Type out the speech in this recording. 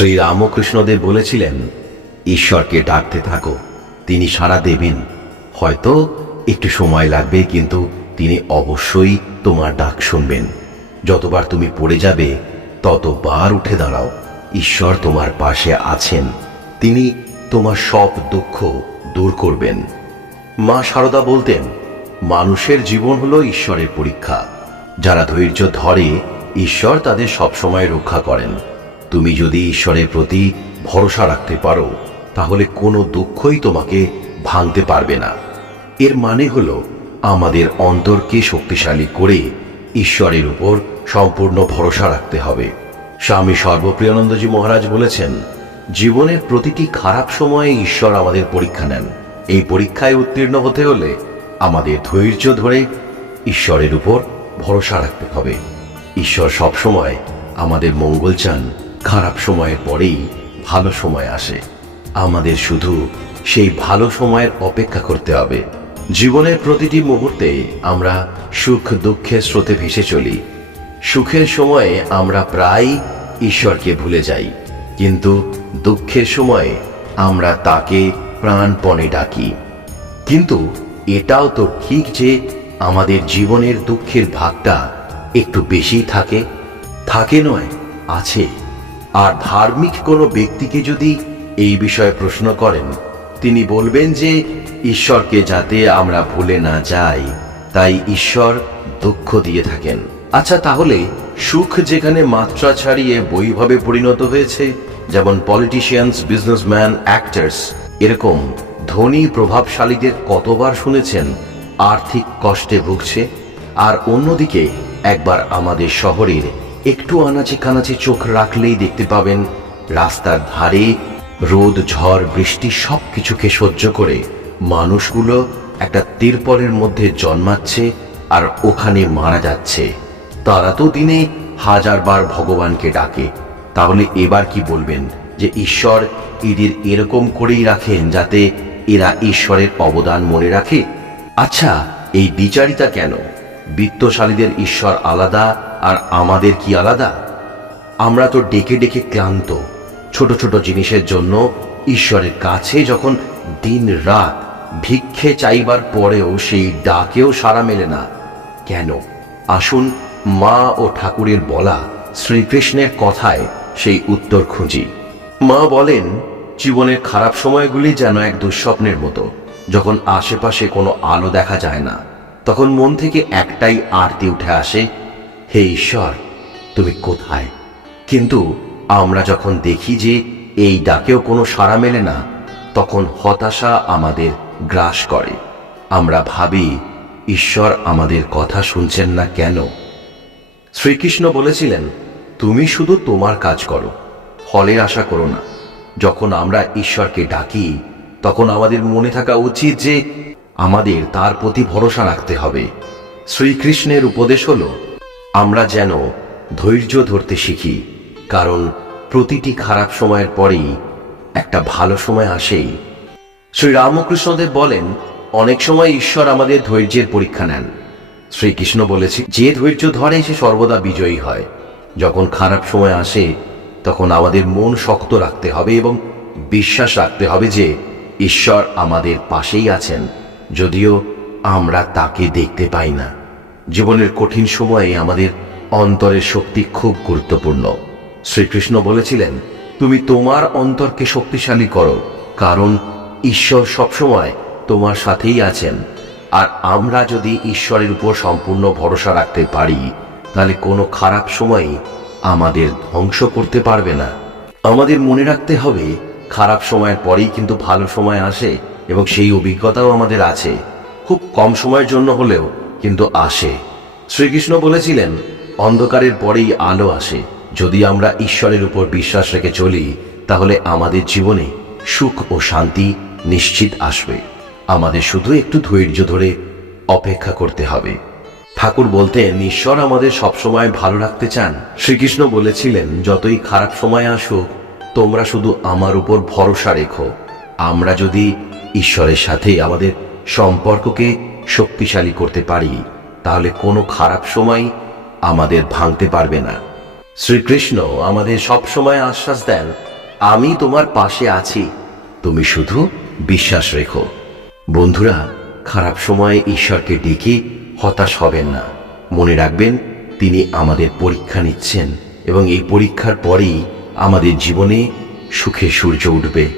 শ্রী রামকৃষ্ণদেব বলেছিলেন, ঈশ্বরকে ডাকতে থাকো, তিনি সাড়া দেবেন। হয়তো একটু সময় লাগবে, কিন্তু তিনি অবশ্যই তোমার ডাক শুনবেন। যতবার তুমি পড়ে যাবে ততবার উঠে দাঁড়াও। ঈশ্বর তোমার পাশে আছেন, তিনি তোমার সব দুঃখ দূর করবেন। মা সারদা বলতেন, মানুষের জীবন হলো ঈশ্বরের পরীক্ষা। যারা ধৈর্য ধরে, ঈশ্বর তাদের সবসময় রক্ষা করেন। তুমি যদি ঈশ্বরের প্রতি ভরসা রাখতে পারো, তাহলে কোনো দুঃখই তোমাকে ভাঙতে পারবে না। এর মানে হলো আমাদের অন্তরকে শক্তিশালী করে ঈশ্বরের উপর সম্পূর্ণ ভরসা রাখতে হবে। স্বামী সর্বপ্রিয়ানন্দজি মহারাজ বলেছেন, জীবনের প্রতিটি খারাপ সময়ে ঈশ্বর আমাদের পরীক্ষা নেন। এই পরীক্ষায় উত্তীর্ণ হতে হলে আমাদের ধৈর্য ধরে ঈশ্বরের উপর ভরসা রাখতে হবে। ঈশ্বর সবসময় আমাদের মঙ্গল চান। খারাপ সময়ের পরেই ভালো সময় আসে। আমাদের শুধু সেই ভালো সময়ের অপেক্ষা করতে হবে। জীবনের প্রতিটি মুহূর্তে আমরা সুখ দুঃখের স্রোতে ভেসে চলি। সুখের সময়ে আমরা প্রায় ঈশ্বরকে ভুলে যাই, কিন্তু দুঃখের সময়ে আমরা তাকে প্রাণপণে ডাকি। কিন্তু এটাও তো ঠিক যে আমাদের জীবনের দুঃখের ভাগটা একটু বেশি থাকে নয়, আছে। আর ধার্মিক কোনো ব্যক্তিকে যদি এই বিষয়ে প্রশ্ন করেন, তিনি বলবেন যে ঈশ্বরকে যাতে আমরা ভুলে না যাই, তাই ঈশ্বর দুঃখ দিয়ে থাকেন। আচ্ছা, তাহলে সুখ যেখানে মাত্রা ছাড়িয়ে বৈভবে পরিণত হয়েছে, যেমন পলিটিশিয়ানস, বিজনেসম্যান, অ্যাক্টার্স, এরকম ধনী প্রভাবশালীদের কতবার শুনেছেন আর্থিক কষ্টে ভুগছে? আর অন্যদিকে একবার আমাদের শহরের একটু আনাচে কানাচে চোখ রাখলেই দেখতে পাবেন রাস্তার ধারে রোদ, ঝড়, বৃষ্টি সবকিছুকে সহ্য করে মানুষগুলো একটা তিরপলের মধ্যে জন্মাচ্ছে আর ওখানে মারা যাচ্ছে। তারা তো দিনে 1000 বার ভগবানকে ডাকে। তাহলে এবার কি বলবেন যে ঈশ্বর এদের এরকম করেই রাখেন যাতে এরা ঈশ্বরের অবদান মনে রাখে? আচ্ছা, এই বিচারিতা কেন? বিত্তশালীদের ঈশ্বর আলাদা আর আমাদের কি আলাদা? আমরা তো ডেকে ডেকে ক্লান্ত। ছোট ছোট জিনিসের জন্য ঈশ্বরের কাছে যখন দিন রাত ভিক্ষে চাইবার পরেও সেই ডাকেও সাড়া মেলে না কেন? আসুন মা ও ঠাকুরের বলা শ্রীকৃষ্ণের কথায় সেই উত্তর খুঁজি। মা বলেন, জীবনের খারাপ সময়গুলি যেন এক দুঃস্বপ্নের মতো। যখন আশেপাশে কোনো আলো দেখা যায় না, তখন মন থেকে একটাই আরতি উঠে আসে, হে ঈশ্বর, তুমি কোথায়? কিন্তু আমরা যখন দেখি যে এই ডাকেও কোনো সাড়া মেলে না, তখন হতাশা আমাদের গ্রাস করে। আমরা ভাবি, ঈশ্বর আমাদের কথা শুনছেন না কেন? শ্রীকৃষ্ণ বলেছিলেন, তুমি শুধু তোমার কাজ করো, ফলের আশা করো না। যখন আমরা ঈশ্বরকে ডাকি, তখন আমাদের মনে থাকা উচিত যে আমাদের তার প্রতি ভরসা রাখতে হবে। শ্রীকৃষ্ণের উপদেশ হলো আমরা যেন ধৈর্য ধরতে শিখি, কারণ প্রতিটি খারাপ সময়ের পরেই একটা ভালো সময় আসেই। শ্রী রামকৃষ্ণদেব বলেন, অনেক সময় ঈশ্বর আমাদের ধৈর্যের পরীক্ষা নেন। শ্রীকৃষ্ণ বলেছে, যে ধৈর্য ধরে সে সর্বদা বিজয়ী হয়। যখন খারাপ সময় আসে, তখন আমাদের মন শক্ত রাখতে হবে এবং বিশ্বাস রাখতে হবে যে ঈশ্বর আমাদের পাশেই আছেন, যদিও আমরা তাকে দেখতে পাই না। জীবনের কঠিন সময়ে আমাদের অন্তরের শক্তি খুব গুরুত্বপূর্ণ। শ্রীকৃষ্ণ বলেছিলেন, তুমি তোমার অন্তরকে শক্তিশালী করো, কারণ ঈশ্বর সবসময় তোমার সাথেই আছেন। আর আমরা যদি ঈশ্বরের উপর সম্পূর্ণ ভরসা রাখতে পারি, তাহলে কোনো খারাপ সময়ই আমাদের ধ্বংস করতে পারবে না। আমাদের মনে রাখতে হবে, খারাপ সময়ের পরেই কিন্তু ভালো সময় আসে, এবং সেই অভিজ্ঞতাও আমাদের আছে। খুব কম সময়ের জন্য হলেও কিন্তু আসে। শ্রীকৃষ্ণ বলেছিলেন, অন্ধকারের পরেই আলো আসে। যদি আমরা ঈশ্বরের উপর বিশ্বাস রেখে চলি, তাহলে আমাদের জীবনে সুখ ও শান্তি নিশ্চিত আসবে। আমাদের শুধু একটু ধৈর্য ধরে অপেক্ষা করতে হবে। ঠাকুর বলতেন, ঈশ্বর আমাদের সবসময় ভালো রাখতে চান। শ্রীকৃষ্ণ বলেছিলেন, যতই খারাপ সময় আসুক, তোমরা শুধু আমার উপর ভরসা রেখো। আমরা যদি ঈশ্বরের সাথে আমাদের সম্পর্ককে শক্তিশালী করতে পারি, তাহলে কোনো খারাপ সময় আমাদের ভাঙতে পারবে না। শ্রীকৃষ্ণ আমাদের সব সময় আশ্বাস দেন, আমি তোমার পাশে আছি, তুমি শুধু বিশ্বাস রেখো। বন্ধুরা, খারাপ সময়ে ঈশ্বরকে ডেকে হতাশ হবেন না। মনে রাখবেন, তিনি আমাদের পরীক্ষা নিচ্ছেন এবং এই পরীক্ষার পরেই আমাদের জীবনে সুখের সূর্য উঠবে।